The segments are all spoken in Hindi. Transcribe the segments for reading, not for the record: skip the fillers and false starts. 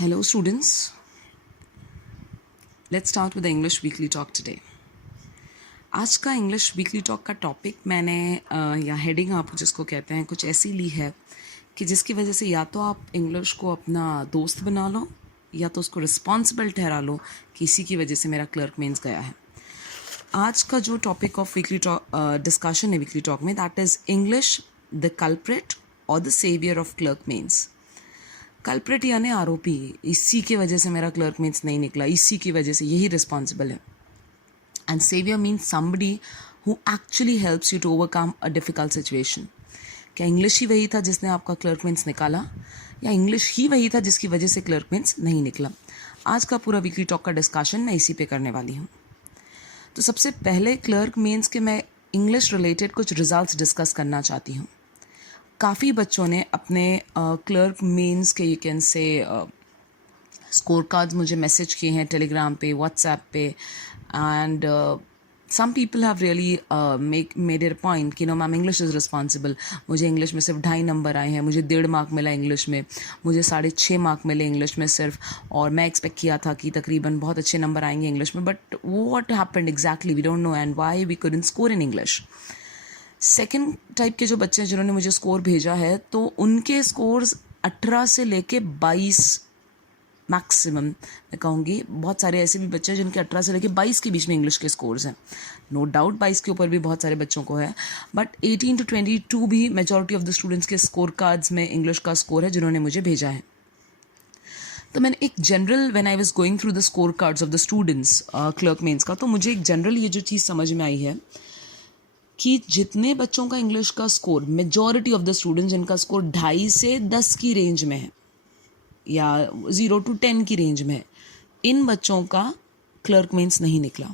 Hello students, let's start with the English weekly talk today. आज का इंग्लिश वीकली टॉक का टॉपिक मैंने या हेडिंग आप जिसको कहते हैं कुछ ऐसी ली है कि जिसकी वजह से या तो आप इंग्लिश को अपना दोस्त बना लो या तो उसको रिस्पॉन्सिबल ठहरा लो कि इसी की वजह से मेरा क्लर्क मेंस गया है. आज का जो topic of weekly talk discussion है वीकली टॉक में, that is English the culprit और the saviour of clerk mains. Culprit यानी आरोपी, इसी की वजह से मेरा क्लर्क मीन्स नहीं निकला, इसी की वजह से यही रिस्पॉन्सिबल है. And saviour means somebody who actually helps you to overcome a difficult situation. क्या इंग्लिश ही वही था जिसने आपका क्लर्क मीन्स निकाला, या इंग्लिश ही वही था जिसकी वजह से क्लर्क मीन्स नहीं निकला? आज का पूरा वीकली टॉक का डिस्कशन मैं इसी पे करने वाली हूँ. तो सबसे पहले क्लर्क मीन्स के मैं इंग्लिश रिलेटेड कुछ रिजल्ट्स डिस्कस करना चाहती हूँ. काफ़ी बच्चों ने अपने क्लर्क मेंस के you can say score cards मुझे मैसेज किए हैं टेलीग्राम पे, व्हाट्सएप पे, and some people have really made it point कि no ma'am English is responsible. मुझे इंग्लिश में सिर्फ 2.5 नंबर आए हैं, मुझे 1.5 मार्क मिला इंग्लिश में, मुझे 6.5 मार्क मिले इंग्लिश में सिर्फ, और मैं एक्सपेक्ट किया था कि तकरीबन बहुत अच्छे नंबर आएंगे इंग्लिश में. But what happened exactly we don't know and why we couldn't score in English. Second type के जो बच्चे हैं जिन्होंने मुझे स्कोर भेजा है, तो उनके स्कोर्स 18 से लेके 22 मैक्सिमम मैं कहूँगी. बहुत सारे ऐसे भी बच्चे हैं जिनके 18 से लेके 22 के बीच में इंग्लिश के स्कोर्स हैं. नो डाउट 22 के ऊपर भी बहुत सारे बच्चों को है, बट 18 to 22 भी मेजॉरिटी ऑफ द स्टूडेंट्स के स्कोर कार्ड्स में इंग्लिश का स्कोर है जिन्होंने मुझे भेजा है. तो मैंने एक general when I was going through the score cards of the students clerk mains का, तो मुझे एक जनरल ये जो चीज़ समझ में आई है कि जितने बच्चों का इंग्लिश का score, majority of the students जिनका स्कोर 2.5 से 10 की रेंज में है या 0 to 10 की रेंज में है, इन बच्चों का क्लर्क मेंस नहीं निकला.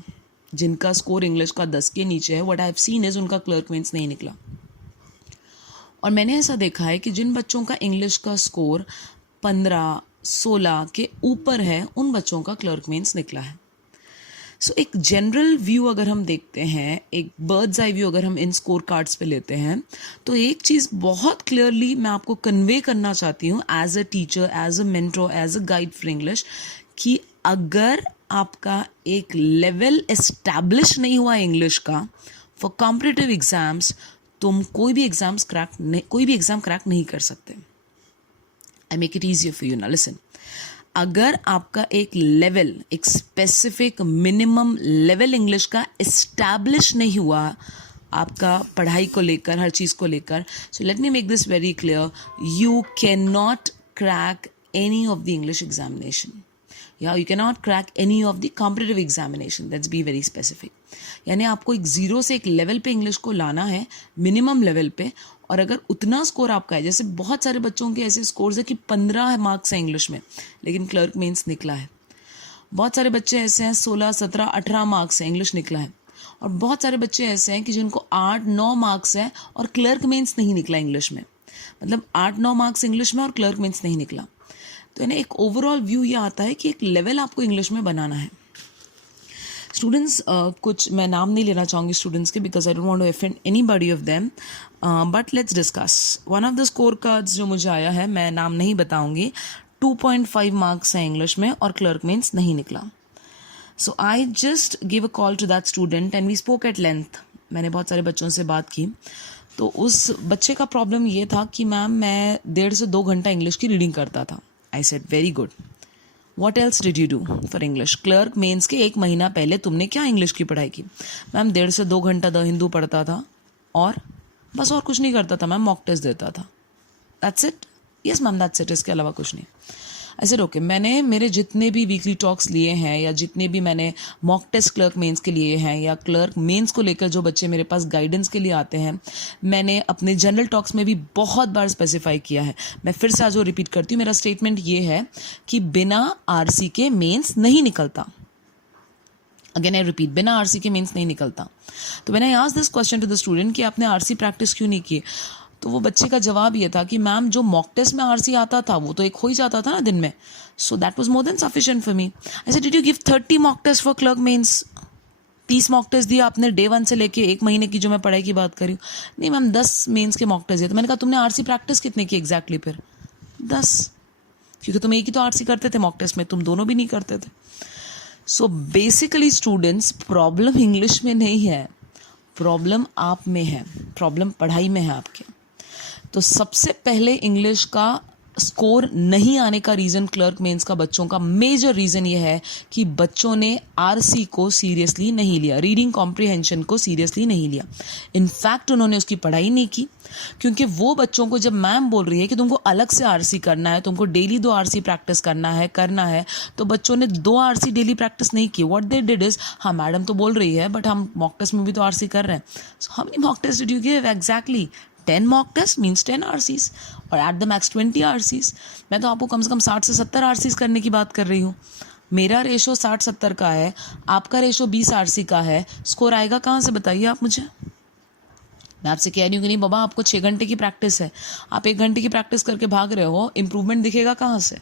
जिनका स्कोर इंग्लिश का 10 के नीचे है, what I have seen is उनका क्लर्क मेंस नहीं निकला. और मैंने ऐसा देखा है कि जिन बच्चों का इंग्लिश का स्कोर 15-16 के ऊपर है, उन बच्चों का क्लर्क मेंस निकला है. सो एक जनरल व्यू अगर हम देखते हैं, एक बर्ड्स आई व्यू अगर हम इन स्कोर कार्ड्स पे लेते हैं, तो एक चीज़ बहुत क्लियरली मैं आपको कन्वे करना चाहती हूँ as a teacher, as a mentor, as a guide for English, कि अगर आपका एक लेवल एस्टैब्लिश नहीं हुआ इंग्लिश का फॉर कॉम्पिटिटिव एग्जाम्स, तुम कोई भी एग्जाम क्रैक नहीं कर सकते. I make it easier for you. ना लिसन, अगर आपका एक लेवल, एक स्पेसिफिक मिनिमम लेवल इंग्लिश का इस्टेब्लिश नहीं हुआ आपका पढ़ाई को लेकर, हर चीज़ को लेकर, so let me make this very clear, you can not crack any of the English examination, या you can not crack any of the competitive examination. Let's be very specific. यानी आपको एक जीरो से एक लेवल पे इंग्लिश को लाना है, मिनिमम लेवल पे, और अगर उतना स्कोर आपका है, जैसे बहुत सारे बच्चों के ऐसे स्कोर्स है कि 15 मार्क्स हैं इंग्लिश में लेकिन क्लर्क मेंस निकला है. बहुत सारे बच्चे ऐसे हैं 16, 17, 18 मार्क्स हैं, इंग्लिश निकला है. और बहुत सारे बच्चे ऐसे हैं कि जिनको 8-9 मार्क्स है और क्लर्क मेंस नहीं निकला इंग्लिश में. मतलब 8-9 मार्क्स इंग्लिश में और क्लर्क मेंस नहीं निकला. तो यानी एक ओवरऑल व्यू ये आता है कि एक लेवल आपको इंग्लिश में बनाना है. स्टूडेंट्स, कुछ मैं नाम नहीं लेना चाहूँगी स्टूडेंट्स के, because I don't want to offend anybody of them, but let's discuss. One of the score cards जो मुझे आया है, मैं नाम नहीं बताऊँगी, 2.5 मार्क्स हैं इंग्लिश में और क्लर्क मेंस नहीं निकला. So I just give a call to that student and we spoke at length. मैंने बहुत सारे बच्चों से बात की, तो उस बच्चे का प्रॉब्लम ये था कि मैम मैं 1.5 से 2 घंटा इंग्लिश की रीडिंग करता था. I said very good, what else did you do for English? Clerk mains के 1 महीना पहले तुमने क्या इंग्लिश की पढ़ाई की? मैम 1.5 से 2 घंटा द हिंदू पढ़ता था और बस, और कुछ नहीं करता था मैम, मॉक टेस्ट देता था. That's it? Yes ma'am that's it, इसके अलावा कुछ नहीं. आई सेड ओके, मैंने मेरे जितने भी वीकली टॉक्स लिए हैं या जितने भी मैंने मॉक टेस्ट क्लर्क मेंस के लिए हैं या क्लर्क मेंस को लेकर जो बच्चे मेरे पास गाइडेंस के लिए आते हैं, मैंने अपने जनरल टॉक्स में भी बहुत बार स्पेसिफाई किया है. मैं फिर से आज वो रिपीट करती हूँ. मेरा स्टेटमेंट ये है कि बिना आरसी के मेंस नहीं निकलता. अगेन आई रिपीट, बिना आरसी के मेंस नहीं निकलता. तो when I asked this question to the student कि आपने आरसी प्रैक्टिस क्यों नहीं की, तो वो बच्चे का जवाब ये था कि मैम जो मॉक टेस्ट में आरसी आता था वो तो एक हो ही जाता था ना दिन में, so that was more than sufficient for me. I said did you give 30 mock test for clerk mains? 30 mock test दिया आपने डे 1 से लेके 1 महीने की जो मैं पढ़ाई की बात कर रही हूँ? नहीं मैम 10 मेंस के मॉक टेस्ट दिए. तो मैंने कहा तुमने आरसी प्रैक्टिस कितने की एग्जैक्टली? फिर 10. क्योंकि तुम एक ही तो आरसी करते थे मॉक टेस्ट में, तुम दोनों भी नहीं करते थे. So basically students, problem English में नहीं है, प्रॉब्लम आप में है, प्रॉब्लम पढ़ाई में है आपके. तो सबसे पहले इंग्लिश का स्कोर नहीं आने का रीज़न क्लर्क मेंस का बच्चों का मेजर रीज़न ये है कि बच्चों ने आरसी को सीरियसली नहीं लिया, रीडिंग कॉम्प्रिहेंशन को सीरियसली नहीं लिया. इनफैक्ट उन्होंने उसकी पढ़ाई नहीं की, क्योंकि वो बच्चों को जब मैम बोल रही है कि तुमको अलग से आरसी करना है, तुमको डेली 2 आरसी प्रैक्टिस करना है, तो बच्चों ने 2 आरसी डेली प्रैक्टिस नहीं की. व्हाट दे डिड इज, हाँ मैडम तो बोल रही है बट हम मॉक टेस्ट में भी तो आरसी कर रहे हैं. So how many mock test did you give? Exactly 10 mock test means 10 RCs और एट द मैक्स 20 आरसीज. मैं तो आपको कम से कम 60 से 70 आरसीज करने की बात कर रही हूँ. मेरा रेशो 60-70 का है, आपका रेशो 20 आरसी का है. स्कोर आएगा कहाँ से बताइए आप मुझे? मैं आपसे कह रही हूँ कि नहीं बाबा, आपको 6 घंटे की प्रैक्टिस है, आप 1 घंटे की प्रैक्टिस करके भाग रहे हो, इंप्रूवमेंट दिखेगा कहाँ से?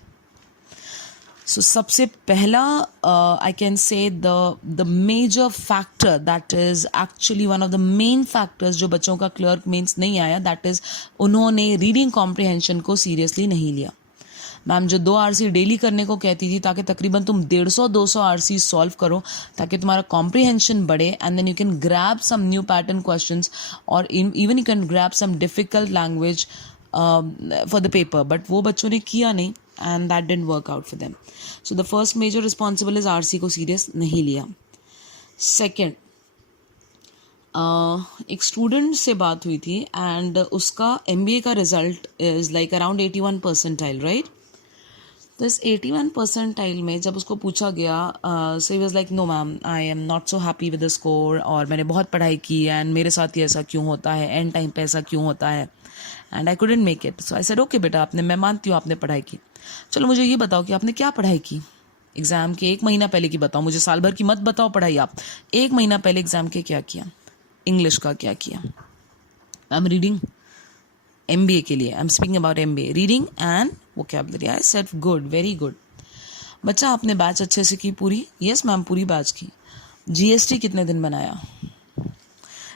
सो सबसे पहला I can say the major factor that is actually one of the main factors जो बच्चों का क्लर्क मेंस नहीं आया, दैट इज उन्होंने रीडिंग कॉम्प्रिहेंशन को सीरियसली नहीं लिया. मैम जो 2 आरसी डेली करने को कहती थी ताकि तकरीबन तुम 150-200 आरसी सॉल्व करो ताकि तुम्हारा कॉम्प्रिहेंशन बढ़े, and then you can grab some new pattern questions और even you can grab some difficult language for the paper. But वो बच्चों ने किया नहीं, and that didn't work out for them. So the first major responsible is RC को सीरियस नहीं लिया. सेकेंड, एक स्टूडेंट से बात हुई थी एंड उसका MBA का result is like around 81 percentile, right? तो इस 81 परसेंटाइल में जब उसको पूछा गया, so he was like no ma'am, I am not so happy with the score, और मैंने बहुत पढ़ाई की एंड मेरे साथ ही ऐसा क्यों होता है, एंड टाइम पे ऐसा क्यों होता है, and I couldn't make it. So I said okay बेटा, मैं मानती हूँ आपने पढ़ाई की, चलो मुझे ये बताओ कि आपने क्या पढ़ाई की. एग्ज़ाम के 1 महीना पहले की बताओ, मुझे साल भर की मत बताओ पढ़ाई. आप 1 महीना पहले एग्ज़ाम के क्या किया, इंग्लिश का क्या किया? आई एम रीडिंग MBA के लिए, I am speaking about MBA, reading and vocabulary. I said good, very good. बच्चा आपने बैच अच्छे से की पूरी? यस मैम, पूरी बैच की. GST कितने दिन बनाया?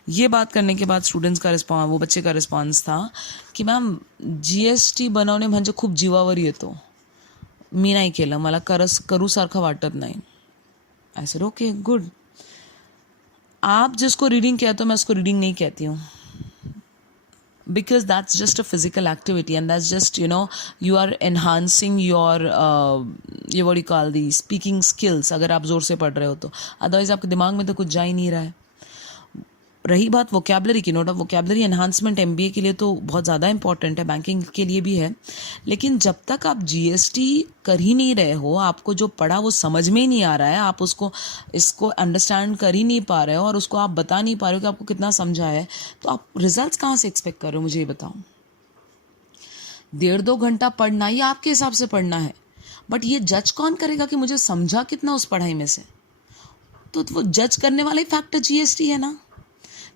ये बात करने के बाद स्टूडेंट्स का रिस्पॉन्स, वो बच्चे का रिस्पॉन्स था की मॅम GST बनवणे म्हणजे खूप जीवावर येतो, मी नाही केलं, मला करूसारखं वाटत नाही. I said okay good. आप जिसको रीडिंग कहते हो मैं उसको रीडिंग नहीं कहती हूँ, because that's just a physical activity and that's just, you are enhancing your what do you call the speaking skills अगर आप जोर से पढ़ रहे हो तो. अदरवाइज आपके दिमाग में तो कुछ जा ही नहीं रहा है. रही बात वोकैबुलरी की, note of vocabulary enhancement MBA के लिए तो बहुत ज़्यादा इंपॉर्टेंट है, बैंकिंग के लिए भी है. लेकिन जब तक आप GST कर ही नहीं रहे हो, आपको जो पढ़ा वो समझ में ही नहीं आ रहा है, आप इसको अंडरस्टैंड कर ही नहीं पा रहे हो और उसको आप बता नहीं पा रहे हो कि आपको कितना समझा है, तो आप रिजल्ट्स कहाँ से एक्सपेक्ट कर रहे हो? मुझे ये बताओ. 1.5-2 घंटा पढ़ना ये आपके हिसाब से पढ़ना है, बट ये जज कौन करेगा कि मुझे समझा कितना उस पढ़ाई में से? तो वो जज करने वाला ही फैक्टर GST है ना,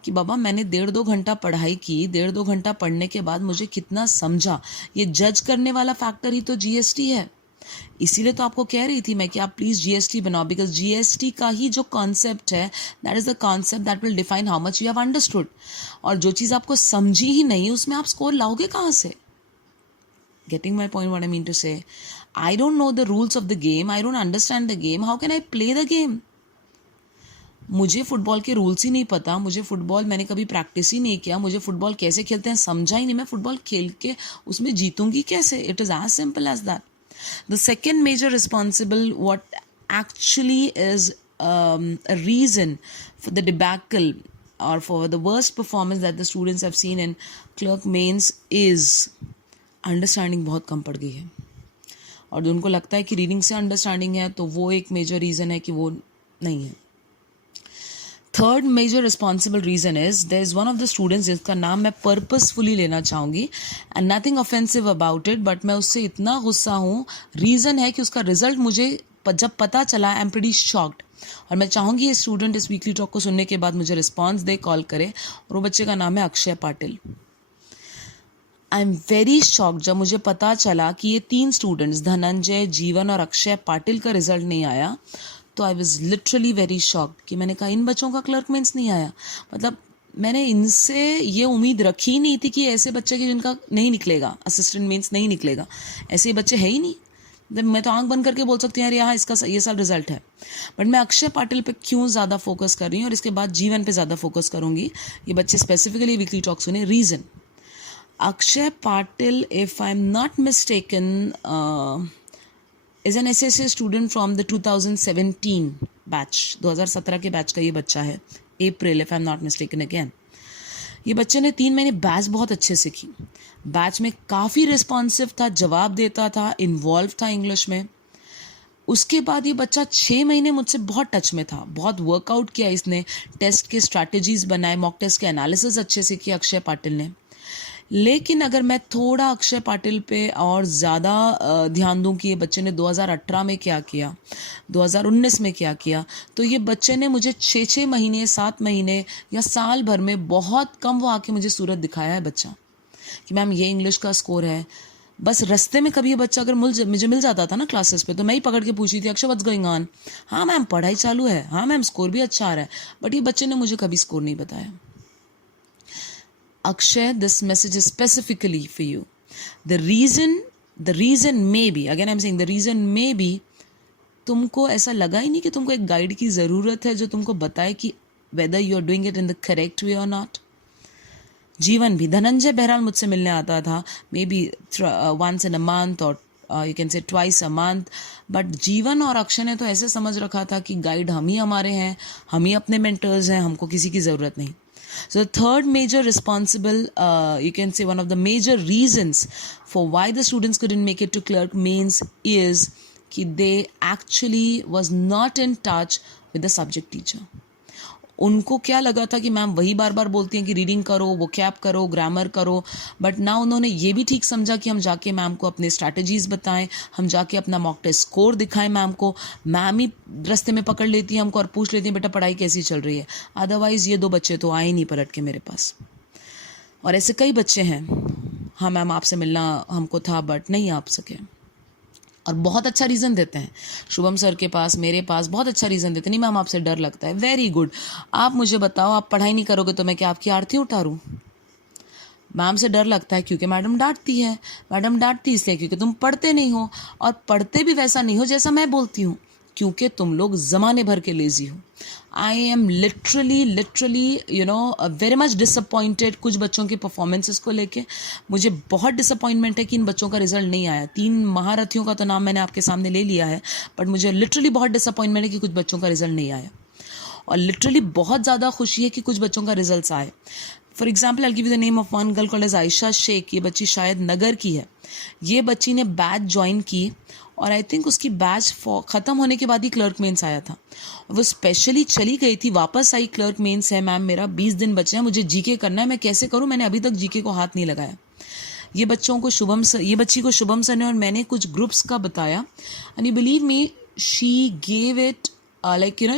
कि बाबा मैंने 1.5-2 घंटा पढ़ाई की, 1.5-2 घंटा पढ़ने के बाद मुझे कितना समझा, ये जज करने वाला फैक्टर ही तो GST है. इसीलिए तो आपको कह रही थी मैं कि आप प्लीज़ GST बनाओ, बिकॉज GST का ही जो कॉन्सेप्ट है, that is the concept that will define how much you have understood. और जो चीज़ आपको समझी ही नहीं, उसमें आप स्कोर लाओगे कहाँ से? Getting my point, what I mean to say? I don't know the rules of the game, I don't understand the game, how can I play the game? मुझे फुटबॉल के रूल्स ही नहीं पता, मुझे फुटबॉल मैंने कभी प्रैक्टिस ही नहीं किया, मुझे फुटबॉल कैसे खेलते हैं समझा ही नहीं, मैं फुटबॉल खेल के उसमें जीतूंगी कैसे? It is as simple as that. The second major responsible what actually is a reason for the debacle or for the worst performance that the students have seen in clerk mains is understanding बहुत कम पड़ गई है. और जो उनको लगता है कि रीडिंग से अंडरस्टैंडिंग है, तो वो एक मेजर रीज़न है कि वो नहीं है. Third major responsible reason is there is one of the students जिसका नाम मैं पर्पसफुली लेना चाहूँगी, and nothing offensive about it, but मैं उससे इतना गुस्सा हूँ. रीज़न है कि उसका रिजल्ट मुझे जब पता चला, आई एम प्रीटी शॉक्ड. और मैं चाहूँगी ये स्टूडेंट इस वीकली टॉक को सुनने के बाद मुझे रिस्पॉन्स दे, कॉल करे. और वो बच्चे का नाम है Akshay Patil. I am very shocked जब मुझे पता चला कि ये 3 स्टूडेंट्स, धनंजय, जीवन और अक्षय पाटिल का रिजल्ट नहीं आया. तो I was literally very shocked कि मैंने कहा इन बच्चों का क्लर्क मेंस नहीं आया. मतलब मैंने इनसे ये उम्मीद रखी ही नहीं थी कि ऐसे बच्चे के जिनका नहीं निकलेगा, असिस्टेंट मेंस नहीं निकलेगा, ऐसे बच्चे है ही नहीं. मैं तो आंख बंद करके बोल सकती हूँ यार यहाँ इसका ये साल रिजल्ट है, बट मैं अक्षय पाटिल पे क्यों ज़्यादा फोकस कर रही हूँ और इसके बाद जीवन पे ज़्यादा फोकस करूँगी। ये बच्चे स्पेसिफिकली वीकली टॉक सुने। Reason, Akshay Patil, if I am not mistaken, is an SSA student from the 2017 batch, 2017 के बैच का ये बच्चा है, April, if I am not mistaken again. ये बच्चे ने 3 महीने बैच बहुत अच्छे से की, बैच में काफ़ी रिस्पॉन्सिव था, जवाब देता था, इन्वॉल्व था इंग्लिश में। उसके बाद ये बच्चा 6 महीने मुझसे बहुत टच में था, बहुत वर्कआउट किया इसने, टेस्ट के स्ट्रैटेजीज बनाए, मॉक टेस्ट के एनालिसिस अच्छे से किया अक्षय पाटिल ने। लेकिन अगर मैं थोड़ा अक्षय पाटिल पे और ज़्यादा ध्यान दूं कि ये बच्चे ने 2018 में क्या किया, 2019 में क्या किया, तो ये बच्चे ने मुझे 6 महीने, 7 महीने या साल भर में बहुत कम वो आके मुझे सूरत दिखाया है बच्चा कि मैम ये इंग्लिश का स्कोर है। बस रास्ते में कभी ये बच्चा अगर मुझे मिल जाता था ना क्लासेस पे, तो मैं ही पकड़ के पूछी थी, अक्षय व्हाट्स गोइंग ऑन, हाँ मैम पढ़ाई चालू है, हाँ मैम स्कोर भी अच्छा आ रहा है, बट ये बच्चे ने मुझे कभी स्कोर नहीं बताया। Akshay, this message is specifically for you. The reason may be, again I'm saying the reason may be, तुमको ऐसा लगा ही नहीं कि तुमको एक गाइड की ज़रूरत है जो तुमको बताए कि whether you are doing it in the correct way or not. जीवन भी, धनंजय बहराल मुझसे मिलने आता था, may be once in a month or you can say twice a month, but जीवन और अक्षय ने तो ऐसे समझ रखा था कि गाइड हम ही हमारे हैं, हम ही अपने मेंटर्स हैं, हमको किसी की ज़रूरत नहीं। So the third major responsible, you can say one of the major reasons for why the students couldn't make it to clerk mains is that they actually was not in touch with the subject teacher. उनको क्या लगा था कि मैम वही बार बार बोलती हैं कि रीडिंग करो, वो कैप करो, ग्रामर करो, बट ना उन्होंने ये भी ठीक समझा कि हम जाके मैम को अपने स्ट्रैटेजीज बताएं, हम जाके अपना मॉक टेस्ट स्कोर दिखाएं मैम को। मैम ही रास्ते में पकड़ लेती है हमको और पूछ लेती है बेटा पढ़ाई कैसी चल रही है। अदरवाइज़ ये 2 बच्चे तो आए नहीं पलट के मेरे पास, और ऐसे कई बच्चे हैं, हाँ मैम आपसे मिलना हमको था बट नहीं आ सके, और बहुत अच्छा रीज़न देते हैं। शुभम सर के पास, मेरे पास बहुत अच्छा रीज़न देते हैं, नहीं मैम आपसे डर लगता है, वेरी गुड, आप मुझे बताओ आप पढ़ाई नहीं करोगे तो मैं क्या आपकी आरती उतारूँ? मैम से डर लगता है क्योंकि मैडम डांटती है, मैडम डांटती इसलिए क्योंकि तुम पढ़ते नहीं हो, और पढ़ते भी वैसा नहीं हो जैसा मैं बोलती हूँ, क्योंकि तुम लोग ज़माने भर के लेज़ी हो। I am literally very much disappointed कुछ बच्चों के परफॉर्मेंसेस को लेके। मुझे बहुत डिसअपॉइंटमेंट है कि इन बच्चों का रिजल्ट नहीं आया। 3 महारथियों का तो नाम मैंने आपके सामने ले लिया है, बट मुझे लिटरली बहुत डिसअपॉइंटमेंट है कि कुछ बच्चों का रिजल्ट नहीं आया, और लिटरली बहुत ज़्यादा खुशी है कि कुछ बच्चों का रिजल्ट आए। For example I give you the name of one girl called as Ayesha Shaikh. ये बच्ची शायद नगर की है। ये बच्ची ने बैच ज्वाइन की और आई थिंक उसकी बैच ख़त्म होने के बाद ही क्लर्क मेंस आया था। वो स्पेशली चली गई थी, वापस आई, क्लर्क मेंस है मैम मेरा, 20 दिन बचे हैं, मुझे जीके करना है, मैं कैसे करूँ? मैंने अभी तक जीके को हाथ नहीं लगाया। ये बच्चों को ये बच्ची को शुभम सर ने और मैंने कुछ ग्रुप्स का बताया, and you believe me, she gave it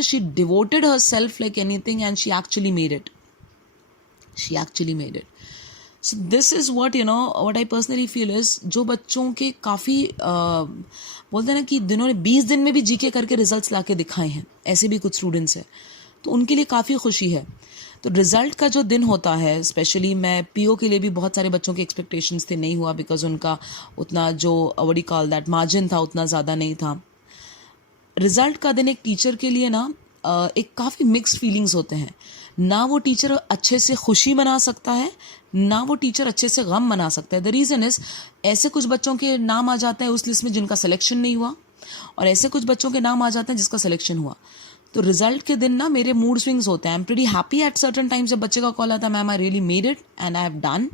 she devoted herself like anything, and she actually made it. So this is what what I personally feel is, जो बच्चों के काफ़ी बोलते हैं ना कि जिन्होंने 20 दिन में भी जीके करके रिजल्ट्स लाके दिखाए हैं, ऐसे भी कुछ स्टूडेंट्स हैं, तो उनके लिए काफ़ी खुशी है। तो रिज़ल्ट का जो दिन होता है, स्पेशली मैं पीओ के लिए भी बहुत सारे बच्चों के एक्सपेक्टेशंस थे, नहीं हुआ बिकॉज उनका उतना जो what you call that margin था उतना ज़्यादा नहीं था। रिज़ल्ट का दिन एक टीचर के लिए ना एक काफ़ी मिक्स्ड फीलिंग्स होते हैं। ना वो टीचर अच्छे से खुशी मना सकता है, ना वो टीचर अच्छे से गम मना सकता है। द रीज़न इज़, ऐसे कुछ बच्चों के नाम आ जाते हैं उस लिस्ट में जिनका सिलेक्शन नहीं हुआ, और ऐसे कुछ बच्चों के नाम आ जाते हैं जिसका सिलेक्शन हुआ। तो रिजल्ट के दिन ना मेरे मूड स्विंग्स होते हैं। I am pretty happy at certain times, जब बच्चे का कॉल आता है ma'am I really made it and I have done,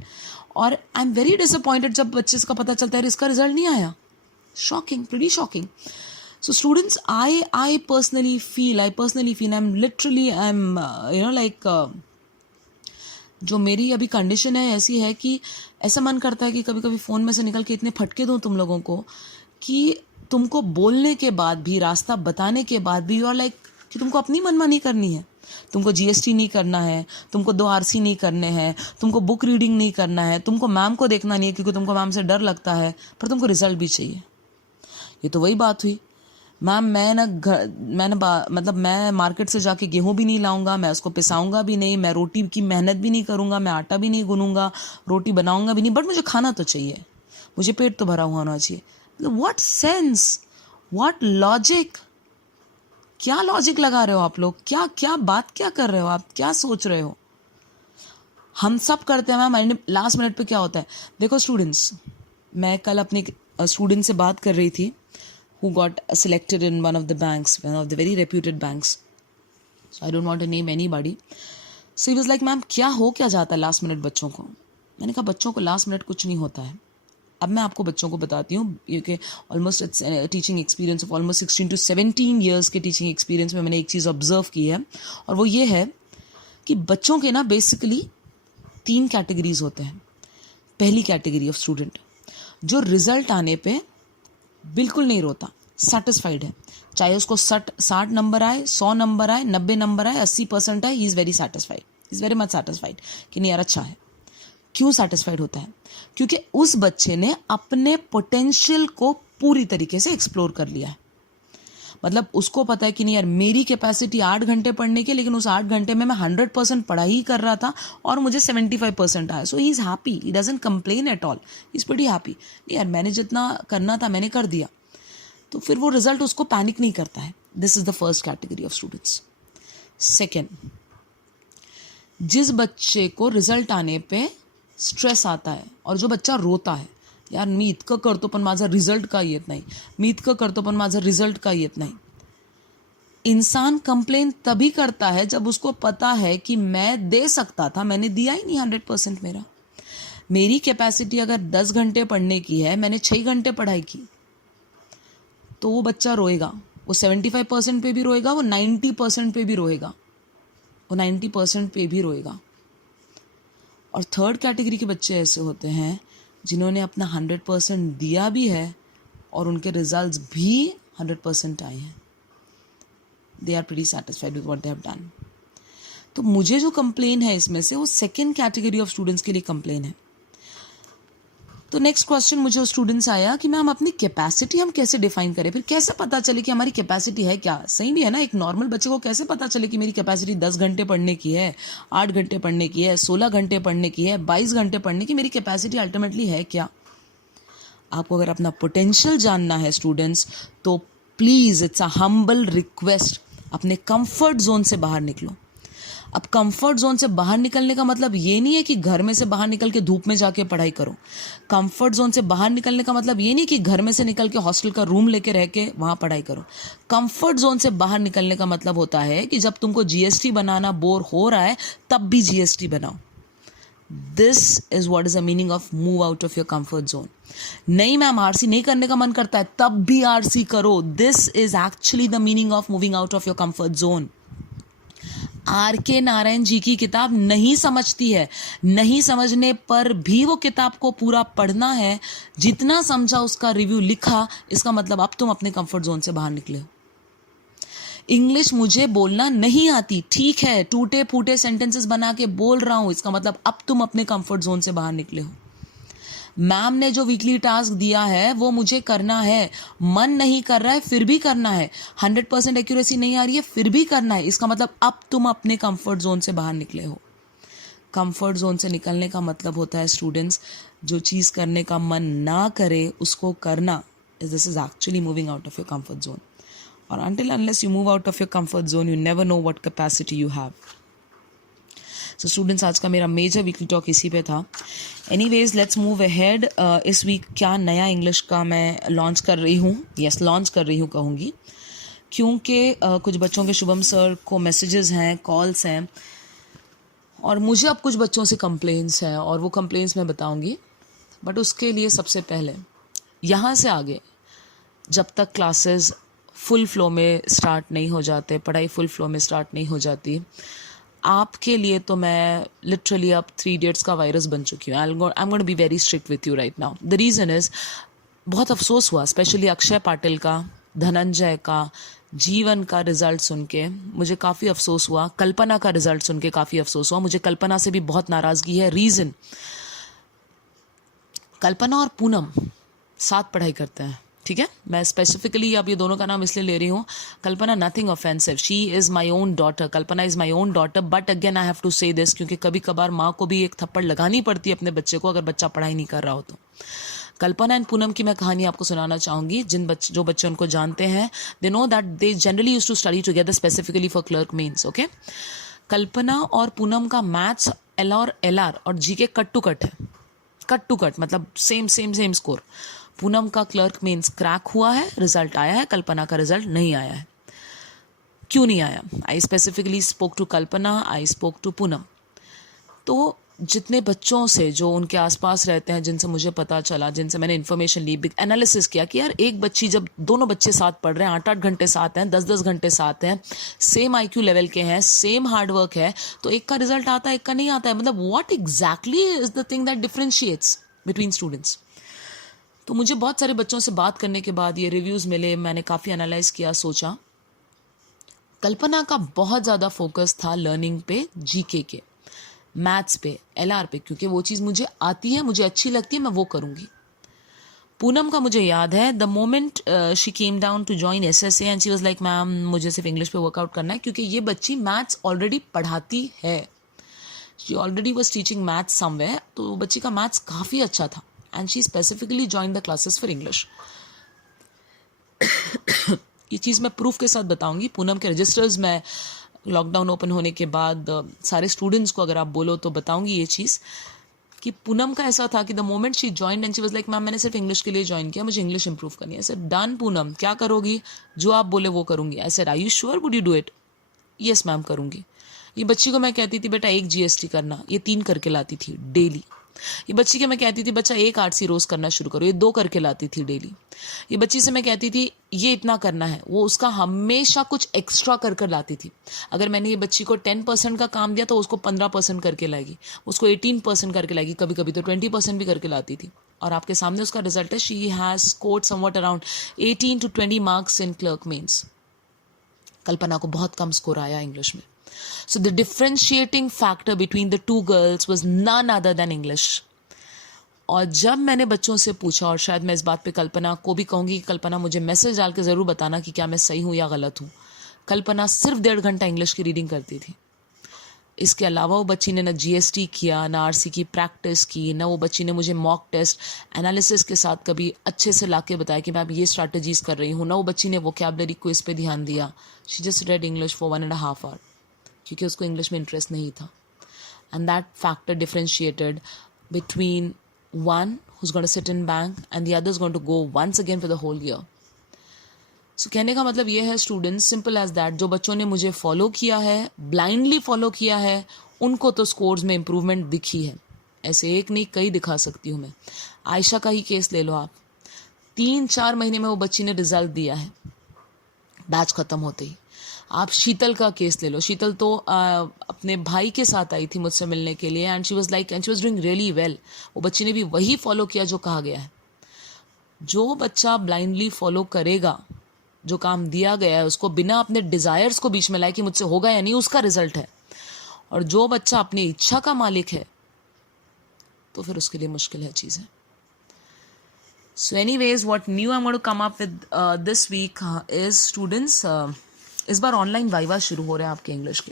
और आई एम वेरी डिसअपॉइंटेड जब बच्चे का पता चलता है इसका रिजल्ट नहीं आया। Shocking, pretty shocking. So students, I personally feel I'm literally जो मेरी अभी कंडीशन है ऐसी है कि ऐसा मन करता है कि कभी कभी फ़ोन में से निकल के इतने फटके दूँ तुम लोगों को कि तुमको बोलने के बाद भी, रास्ता बताने के बाद भी, यू आर लाइक कि तुमको अपनी मनमानी करनी है, तुमको जीएसटी नहीं करना है, तुमको 2 आरसी नहीं करने हैं, तुमको बुक रीडिंग नहीं करना है, तुमको मैम को देखना नहीं है क्योंकि तुमको मैम से डर लगता है, पर तुमको रिजल्ट भी चाहिए। ये तो वही बात हुई मैम, मैं मार्केट से जाके गेहूं भी नहीं लाऊंगा, मैं उसको पिसाऊंगा भी नहीं, मैं रोटी की मेहनत भी नहीं करूंगा, मैं आटा भी नहीं गूंथूंगा, रोटी बनाऊंगा भी नहीं, बट मुझे खाना तो चाहिए, मुझे पेट तो भरा हुआ होना चाहिए। व्हाट सेंस, व्हाट लॉजिक, क्या लॉजिक लगा रहे हो आप लोग, क्या क्या बात क्या कर रहे हो आप, क्या सोच रहे हो? हम सब करते हैं मैम, लास्ट मिनट पे क्या होता है। देखो स्टूडेंट्स, मैं कल अपने स्टूडेंट से बात कर रही थी who got selected in one of the banks, one of the very reputed banks. So I don't want to name anybody. So he was like, ma'am क्या हो क्या जाता है लास्ट मिनट बच्चों को? मैंने कहा बच्चों को लास्ट मिनट कुछ नहीं होता है। अब मैं आपको बच्चों को बताती हूँ, क्योंकि almost it's teaching experience of almost 16 to 17 years के टीचिंग एक्सपीरियंस में मैंने एक चीज़ ऑब्जर्व की है, और वो ये है कि बच्चों के ना बेसिकली 3 कैटेगरीज होते हैं। पहली कैटेगरी ऑफ स्टूडेंट जो रिजल्ट आने पे बिल्कुल नहीं रोता, सेटिस्फाइड है, चाहे उसको 60 नंबर आए, 100 नंबर आए, 90 नंबर आए, 80% आए, he is very satisfied, he is very much satisfied कि नहीं यार अच्छा है। क्यों सेटिस्फाइड होता है? क्योंकि उस बच्चे ने अपने पोटेंशियल को पूरी तरीके से एक्सप्लोर कर लिया है। मतलब उसको पता है कि नहीं यार मेरी कैपेसिटी 8 घंटे पढ़ने की, लेकिन उस 8 घंटे में मैं 100% पढ़ाई ही कर रहा था और मुझे 75% आया। So he is happy, he doesn't complain at all, he is pretty happy. यार मैंने जितना करना था मैंने कर दिया, तो फिर वो रिजल्ट उसको पैनिक नहीं करता है। This is the first category of students. Second, जिस बच्चे को रिजल्ट आने पे स्ट्रेस आता है और जो बच्चा रोता है, यार मी इतकं करतो पण माझा रिझल्ट का येत नाही, मी इतकं करतो पण माझा रिझल्ट का येत नाही। इंसान कंप्लेन तभी करता है जब उसको पता है कि मैं दे सकता था, मैंने दिया ही नहीं 100% मेरा। मेरी कैपेसिटी अगर 10 घंटे पढ़ने की है, मैंने 6 घंटे पढ़ाई की, तो वो बच्चा रोएगा। वो 75% पे भी रोएगा, वो 90% पे भी रोएगा, वो 90% पे भी रोएगा। और थर्ड कैटेगरी के बच्चे ऐसे होते हैं जिन्होंने अपना 100% दिया भी है और उनके रिजल्ट्स भी 100% आए हैं। They are pretty satisfied with what they have done. तो मुझे जो कंप्लेन है इसमें से वो सेकेंड कैटेगरी ऑफ स्टूडेंट्स के लिए कंप्लेन है। तो नेक्स्ट क्वेश्चन मुझे उस स्टूडेंट से आया कि मैम अपनी कैपेसिटी हम कैसे डिफाइन करें, फिर कैसे पता चले कि हमारी कैपेसिटी है क्या? सही भी है ना, एक नॉर्मल बच्चे को कैसे पता चले कि मेरी कैपेसिटी 10 घंटे पढ़ने की है, 8 घंटे पढ़ने की है, 16 घंटे पढ़ने की है, 22 घंटे पढ़ने की, मेरी कैपेसिटी अल्टीमेटली है क्या? आपको अगर अपना पोटेंशियल जानना है स्टूडेंट्स, तो please it's a humble request, अपने कंफर्ट जोन से बाहर निकलो। अब कंफर्ट जोन से बाहर निकलने का मतलब ये नहीं है कि घर में से बाहर निकल के धूप में जाके पढ़ाई करो। कंफर्ट जोन से बाहर निकलने का मतलब ये नहीं कि घर में से निकल के हॉस्टल का रूम लेके रह के वहाँ पढ़ाई करो। कंफर्ट जोन से बाहर निकलने का मतलब होता है कि जब तुमको जीएसटी बनाना बोर हो रहा है तब भी जीएसटी बनाओ। This is what is the meaning of move out of your comfort zone. नहीं मैम आरसी नहीं करने का मन करता है, तब भी आरसी करो। This is actually the meaning of moving out of your comfort zone. RK. Narayan ji की किताब नहीं समझती है, नहीं समझने पर भी वो किताब को पूरा पढ़ना है। जितना समझा उसका रिव्यू लिखा, इसका मतलब अब तुम अपने कंफर्ट जोन से बाहर निकले हो। इंग्लिश मुझे बोलना नहीं आती, ठीक है, टूटे फूटे सेंटेंसेस बना के बोल रहा हूं, इसका मतलब अब तुम अपने कंफर्ट जोन से बाहर निकले हो। मैम ने जो वीकली टास्क दिया है वो मुझे करना है, मन नहीं कर रहा है फिर भी करना है, 100% एक्यूरेसी नहीं आ रही है फिर भी करना है, इसका मतलब अब तुम अपने कंफर्ट जोन से बाहर निकले हो। कंफर्ट जोन से निकलने का मतलब होता है स्टूडेंट्स, जो चीज़ करने का मन ना करे उसको करना। This is actually moving out of your comfort zone. और until unless you move out of your comfort zone, you never know what capacity you have. So students, आज का मेरा मेजर वीकली टॉक इसी पे था। Anyways let's move ahead. इस वीक क्या नया इंग्लिश का मैं लॉन्च कर रही हूँ, यस लॉन्च कर रही हूँ कहूँगी, क्योंकि कुछ बच्चों के शुभम सर को मैसेजेस हैं, कॉल्स हैं, और मुझे अब कुछ बच्चों से कंप्लेंट्स हैं, और वो कंप्लेंट्स मैं बताऊँगी। बट उसके लिए सबसे पहले यहाँ से आगे जब तक क्लासेस फुल फ्लो में स्टार्ट नहीं हो जाते, पढ़ाई फुल फ्लो में स्टार्ट नहीं हो जाती, आपके लिए तो मैं लिटरली अब 3 इडियट्स का वायरस बन चुकी हूँ। I am going to be very strict with you right now. The reason is, बहुत अफसोस हुआ स्पेशली अक्षय पाटिल का, धनंजय का, जीवन का रिजल्ट सुन के मुझे काफ़ी अफसोस हुआ। कल्पना का रिजल्ट सुन के काफ़ी अफसोस हुआ। मुझे कल्पना से भी बहुत नाराज़गी है। रीज़न, कल्पना और पूनम साथ पढ़ाई करते हैं, ठीक है। मैं स्पेसिफिकली अब ये दोनों का नाम इसलिए ले रही हूँ। Kalpana nothing offensive, she is my own daughter, Kalpana is my own daughter, but again I have to say this, क्योंकि कभी कभार माँ को भी एक थप्पड़ लगानी पड़ती है अपने बच्चे को अगर बच्चा पढ़ाई नहीं कर रहा हो तो। कल्पना एंड पूनम की मैं कहानी आपको सुनाना चाहूँगी. जो बच्चे उनको जानते हैं, they know that they generally use to study together specifically for clerk mains. Okay, Kalpana और पूनम का मैथ्स LR और GK कट टू कट है. कट टू कट मतलब सेम स्कोर. पूनम का क्लर्क मेंस क्रैक हुआ है, रिजल्ट आया है. कल्पना का रिजल्ट नहीं आया है. क्यों नहीं आया? I specifically spoke to Kalpana, I spoke to Poonam. तो जितने बच्चों से जो उनके आसपास रहते हैं, जिनसे मुझे पता चला, जिनसे मैंने इन्फॉर्मेशन ली, एनालिसिस किया कि यार एक बच्ची, जब दोनों बच्चे साथ पढ़ रहे हैं, 8-8 घंटे साथ हैं, 10-10 घंटे साथ हैं, सेम IQ लेवल के हैं, सेम हार्डवर्क है, तो एक का रिजल्ट आता है, एक का नहीं आता है. मतलब what exactly is the thing that differentiates between students. तो मुझे बहुत सारे बच्चों से बात करने के बाद ये रिव्यूज़ मिले, मैंने काफ़ी एनालाइज किया, सोचा. कल्पना का बहुत ज़्यादा फोकस था लर्निंग पे, GK के, मैथ्स पे, LR पे, क्योंकि वो चीज़ मुझे आती है, मुझे अच्छी लगती है, मैं वो करूँगी. पूनम का मुझे याद है, the moment she came down to join SSA and she was like, ma'am मुझे सिर्फ इंग्लिश पे वर्कआउट करना है, क्योंकि ये बच्ची मैथ्स ऑलरेडी पढ़ाती है. She already was teaching maths somewhere, तो वो बच्ची का मैथ्स काफ़ी अच्छा था. And she specifically join the classes for English. ये चीज़ मैं प्रूफ के साथ बताऊंगी. पूनम के रजिस्टर्स में लॉकडाउन ओपन होने के बाद सारे स्टूडेंट्स को अगर आप बोलो तो बताऊंगी ये चीज़, कि पूनम का ऐसा था कि the moment she join and she was like, ma'am मैंने सिर्फ इंग्लिश के लिए ज्वाइन किया, मुझे इंग्लिश इंप्रूव करनी है. आई सेड, डन पूनम, क्या करोगी? जो आप बोले वो करूंगी. I said, are you sure, would you do it? Yes ma'am, करूंगी. ये बच्ची को मैं कहती थी, बेटा एक GST करना, ये 3 करके लाती थी डेली. ये बच्ची के मैं कहती थी, बच्चा एक RC रोज करना शुरू करो, ये 2 करके लाती थी डेली. ये बच्ची से मैं कहती थी ये इतना करना है, वो उसका हमेशा कुछ एक्स्ट्रा कर कर लाती थी. अगर मैंने ये बच्ची को 10% का काम दिया तो उसको 15% करके लाएगी, उसको 18% करके लाएगी, कभी कभी तो 20% भी करके लाती थी. और आपके सामने उसका रिजल्ट है. She has scored somewhat around 18 to 20 marks in clerk mains. Kalpana को बहुत कम स्कोर आया इंग्लिश में. So the differentiating factor between the two girls was none other than English. और जब मैंने बच्चों से पूछा, और शायद मैं इस बात पे कल्पना को भी कहूँगी कि कल्पना मुझे मैसेज डाल के ज़रूर बताना कि क्या मैं सही हूँ या गलत हूँ. कल्पना सिर्फ 1.5 घंटा इंग्लिश की रीडिंग करती थी. इसके अलावा वो बच्ची ने ना GST किया, ना RC की प्रैक्टिस की, ना वो बच्ची ने मुझे मॉक टेस्ट एनालिसिस के साथ कभी अच्छे से लाके बताया कि मैं अब ये स्ट्रैटेजीज कर रही हूँ, ना वो बच्ची ने वोकैबुलरी क्विज पे ध्यान दिया. She just red English for 1.5 hour, क्योंकि उसको इंग्लिश में इंटरेस्ट नहीं था. And that factor differentiated between one who's going to sit in bank and the other is going to go once again for the whole year. So कहने का मतलब ये है स्टूडेंट्स, सिंपल एज दैट, जो बच्चों ने मुझे फॉलो किया है, ब्लाइंडली फॉलो किया है, उनको तो स्कोर्स में इम्प्रूवमेंट दिखी है. ऐसे एक नहीं कई दिखा सकती हूँ मैं. आयशा का ही केस ले लो आप. 3-4 महीने में वो बच्ची ने रिजल्ट दिया है बैच खत्म होते ही. आप शीतल का केस ले लो. शीतल तो अपने भाई के साथ आई थी मुझसे मिलने के लिए and she was doing really well. वो बच्ची ने भी वही फॉलो किया जो कहा गया है. जो बच्चा ब्लाइंडली फॉलो करेगा, जो काम दिया गया है उसको बिना अपने डिज़ायर्स को बीच में लाए कि मुझसे होगा या नहीं, उसका रिजल्ट है. और जो बच्चा अपनी इच्छा का मालिक है तो फिर उसके लिए मुश्किल है चीज़ें. So anyways, what new I am going to come up with this week is students, इस बार ऑनलाइन वाइवा शुरू हो रहे हैं आपके इंग्लिश के.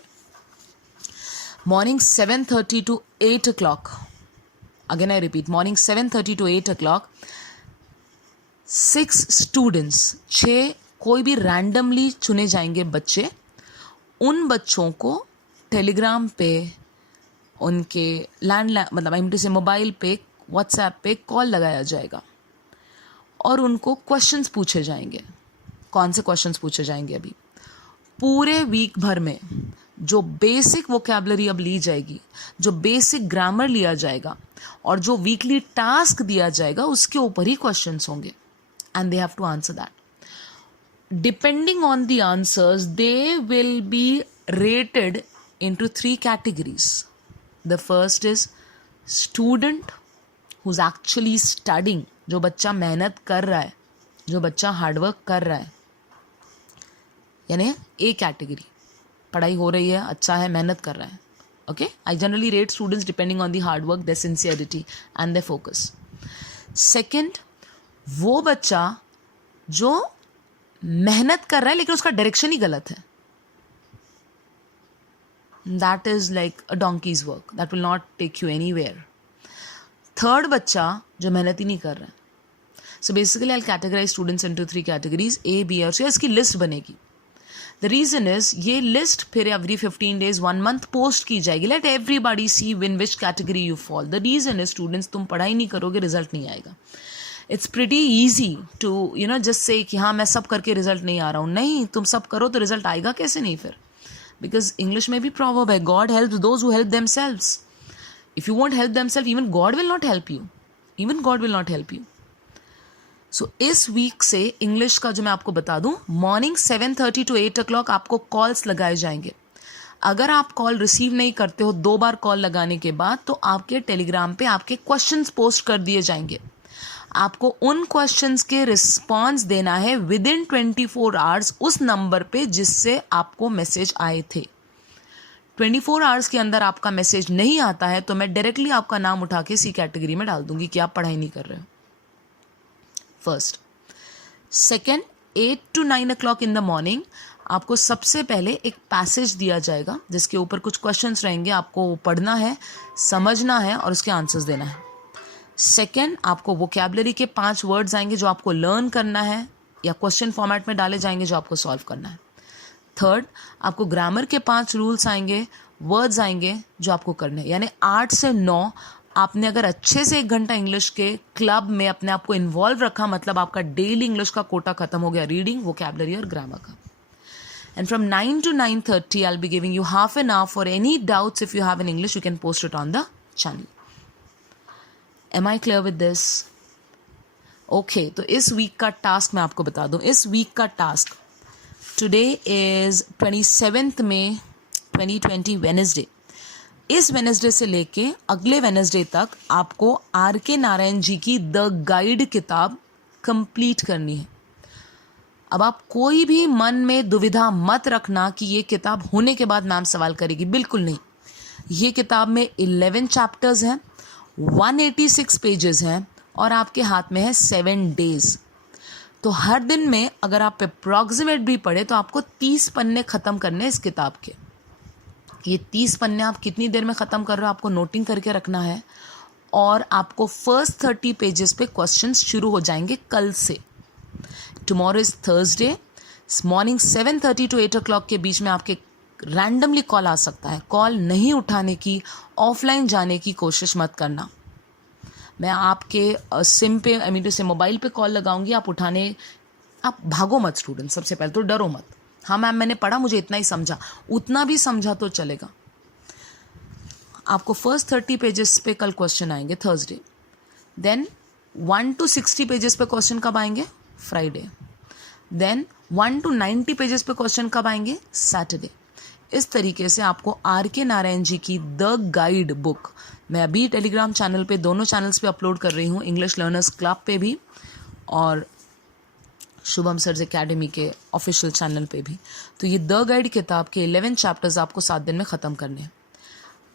Morning 7:30 to 8 o'clock. Again I repeat, morning 7:30 to 8 o'clock. 6 students, 6 कोई भी रैंडमली चुने जाएंगे बच्चे. उन बच्चों को टेलीग्राम पे, उनके मतलब आई एम टू से मोबाइल पे, व्हाट्सएप पे कॉल लगाया जाएगा और उनको क्वेश्चंस पूछे जाएंगे. कौन से क्वेश्चंस पूछे जाएंगे? अभी पूरे वीक भर में जो बेसिक वोकैबुलरी अब ली जाएगी, जो बेसिक ग्रामर लिया जाएगा और जो वीकली टास्क दिया जाएगा, उसके ऊपर ही क्वेश्चंस होंगे and they have to answer that. Depending on the answers they will be rated into 3 categories. The first is student who's actually studying, जो बच्चा मेहनत कर रहा है, जो बच्चा हार्डवर्क कर रहा है, यानी A कैटेगरी, पढ़ाई हो रही है, अच्छा है, मेहनत कर रहा है. Okay, I generally rate students depending on the hard work, their sincerity and their focus. Second, वो बच्चा जो मेहनत कर रहा है लेकिन उसका डायरेक्शन ही गलत है. That is like a donkey's work. That will not take you anywhere. Third बच्चा जो मेहनत ही नहीं कर रहा है, So basically I'll categorize students into 3 categories, A, B और C. इसकी लिस्ट बनेगी. The reason is ये लिस्ट फिर every 15 days 1 month पोस्ट की जाएगी. Let everybody see in which category you fall. The reason is students तुम पढ़ाई नहीं करोगे रिजल्ट नहीं आएगा. It's pretty easy to just say कि हाँ मैं सब करके रिजल्ट नहीं आ रहा हूँ. नहीं, तुम सब करो तो रिजल्ट आएगा कैसे नहीं फिर. Because English में भी proverb है, God helps those who help themselves. If you won't help themselves, even God will not help you. Even God will not help you. So इस वीक से इंग्लिश का जो मैं आपको बता दूं, मॉर्निंग 7:30 to 8 o'clock आपको कॉल्स लगाए जाएंगे. अगर आप कॉल रिसीव नहीं करते हो 2 बार कॉल लगाने के बाद, तो आपके टेलीग्राम पे आपके क्वेश्चंस पोस्ट कर दिए जाएंगे. आपको उन क्वेश्चंस के रिस्पॉन्स देना है विद इन 24 आवर्स उस नंबर पे जिससे आपको मैसेज आए थे. 24 आवर्स के अंदर आपका मैसेज नहीं आता है तो मैं डायरेक्टली आपका नाम उठा के सी कैटेगरी में डाल दूंगी कि आप पढ़ाई नहीं कर रहे हो. First. Second, 8 to 9 o'clock in the morning आपको सबसे पहले एक पैसेज दिया जाएगा जिसके ऊपर कुछ क्वेश्चंस रहेंगे. आपको पढ़ना है, समझना है और उसके आंसर्स देना है. सेकेंड, आपको वोकैबुलरी के 5 वर्ड्स आएंगे जो आपको लर्न करना है या क्वेश्चन फॉर्मेट में डाले जाएंगे जो आपको सॉल्व करना है. थर्ड, आपको ग्रामर के 5 रूल्स आएंगे, वर्ड्स आएंगे जो आपको करने हैं. यानी 8 से 9 आपने अगर अच्छे से 1 घंटा इंग्लिश के क्लब में अपने आप को इन्वॉल्व रखा, मतलब आपका डेली इंग्लिश का कोटा खत्म हो गया, रीडिंग, वोकैबुलरी और ग्रामर का. And from 9 to 9:30 I will be giving you half an hour for any doubts. If you have in English you can post it on the channel. Am I clear with this? Okay, तो इस वीक का टास्क मैं आपको बता दूं. इस वीक का task, today is 27 May 2020 Wednesday. इस वेडनेसडे से लेके अगले वेडनेसडे तक आपको R.K. नारायण जी की द गाइड किताब कंप्लीट करनी है. अब आप कोई भी मन में दुविधा मत रखना कि ये किताब होने के बाद मैम सवाल करेगी. बिल्कुल नहीं. ये किताब में 11 चैप्टर्स हैं, 186 पेजेस हैं और आपके हाथ में है 7 days. तो हर दिन में अगर आप अप्रॉक्सीमेट भी पढ़े तो आपको 30 पन्ने ख़त्म करने इस किताब के. ये 30 पन्ने आप कितनी देर में ख़त्म कर रहे हो आपको नोटिंग करके रखना है. और आपको फर्स्ट 30 पेजेस पे क्वेश्चंस शुरू हो जाएंगे कल से. Tomorrow is Thursday. Morning 7:30 to 8 o'clock के बीच में आपके रैंडमली कॉल आ सकता है. कॉल नहीं उठाने की, ऑफलाइन जाने की कोशिश मत करना. मैं आपके सिम पे, आई मीन टू से मोबाइल पे कॉल लगाऊंगी, आप उठाने, आप भागो मत स्टूडेंट. सबसे पहले तो डरो मत. हाँ मैम मैंने पढ़ा, मुझे इतना ही समझा, उतना भी समझा तो चलेगा. आपको फर्स्ट 30 पेजेस पे कल क्वेश्चन आएंगे थर्सडे. देन 1 to 60 पेजेस पे क्वेश्चन कब आएंगे? फ्राइडे. देन 1 to 90 पेजेस पे क्वेश्चन कब आएंगे? सैटरडे. इस तरीके से आपको R.K. नारायण जी की द गाइड बुक मैं अभी टेलीग्राम चैनल पे, दोनों चैनल्स पे अपलोड कर रही हूँ, इंग्लिश लर्नर्स क्लब पे भी और शुभम सर्स एकेडमी के ऑफिशियल चैनल पे भी. तो ये द गाइड किताब के 11 चैप्टर्स आपको 7 दिन में ख़त्म करने हैं.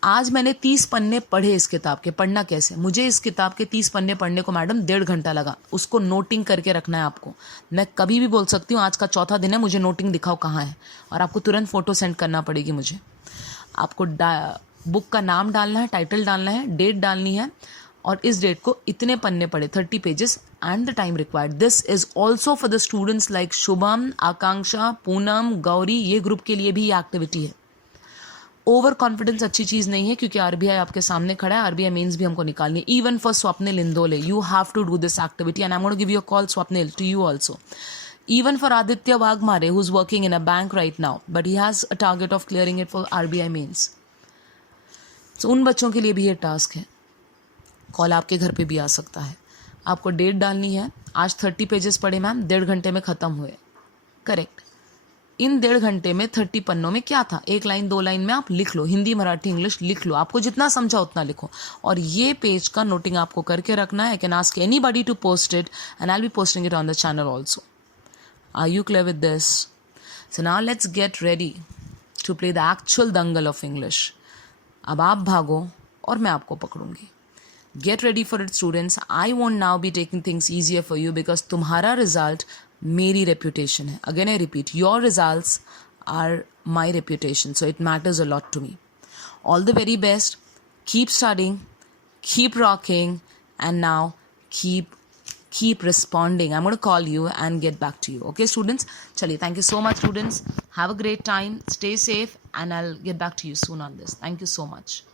आज मैंने 30 पन्ने पढ़े इस किताब के. पढ़ना कैसे? मुझे इस किताब के 30 पन्ने पढ़ने को मैडम 1.5 घंटा लगा. उसको नोटिंग करके रखना है आपको. मैं कभी भी बोल सकती हूँ आज का चौथा दिन है, मुझे नोटिंग दिखाओ कहाँ है, और आपको तुरंत फ़ोटो सेंड करना पड़ेगी मुझे. आपको बुक का नाम डालना है, टाइटल डालना है, डेट डालनी है और इस डेट को इतने पन्ने पढ़े, 30 pages and the time required. This is also for the students like Shubham, Akanksha, Poonam, Gauri. ये ग्रुप के लिए भी ये एक्टिविटी है. ओवर कॉन्फिडेंस अच्छी चीज़ नहीं है क्योंकि आरबीआई आपके सामने खड़ा है. आरबीआई मेंस भी हमको निकालनी है. Even for Swapnil Indole you have to do this activity and I am going to give you a call Swapnil to you also. Even for Aditya Wagmare, who's working in a bank right now, but he has a target of clearing it for RBI mains. So उन बच्चों के लिए भी ये टास्क है. कॉल आपके घर पे भी आ सकता है. आपको डेट डालनी है. आज 30 पेजेस पढ़े मैम, 1.5 घंटे में ख़त्म हुए. करेक्ट. इन 1.5 घंटे में 30 पन्नों में क्या था? 1 लाइन 2 लाइन में आप लिख लो. हिंदी, मराठी, इंग्लिश लिख लो. आपको जितना समझा उतना लिखो. और ये पेज का नोटिंग आपको करके रखना है. I can ask anybody to post it and I will be posting it on the channel also. Are you clear with this? So now let's get ready to play the actual dangal of English. अब आप भागो और मैं आपको पकड़ूंगी. Get ready for it students. I won't now be taking things easier for you because तुम्हारा रिजल्ट मेरी reputation है. Again I repeat, your results are my reputation. So it matters a lot to me. All the very best. Keep studying. Keep rocking. And now keep keep responding. I'm going to call you and get back to you. Okay, students? Chaliye, thank you so much, students. Have a great time. Stay safe, and I'll get back to you soon on this. Thank you so much.